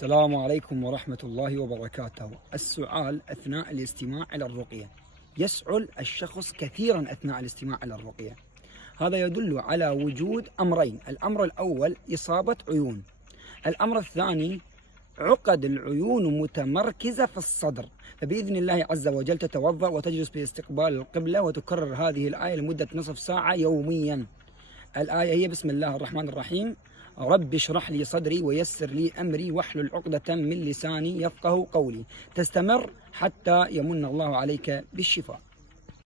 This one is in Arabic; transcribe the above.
السلام عليكم ورحمة الله وبركاته. السؤال أثناء الاستماع إلى الرقية. يسعل الشخص كثيرا أثناء الاستماع إلى الرقية. هذا يدل على وجود أمرين: الأمر الأول إصابة عيون، الأمر الثاني عقد العيون متمركزة في الصدر. فبإذن الله عز وجل تتوضأ وتجلس باستقبال القبلة وتكرر هذه الآية لمدة نصف ساعة يوميا. الآية هي: بسم الله الرحمن الرحيم، رب اشرح لي صدري ويسر لي أمري واحلل عقدة من لساني يفقه قولي. تستمر حتى يمن الله عليك بالشفاء.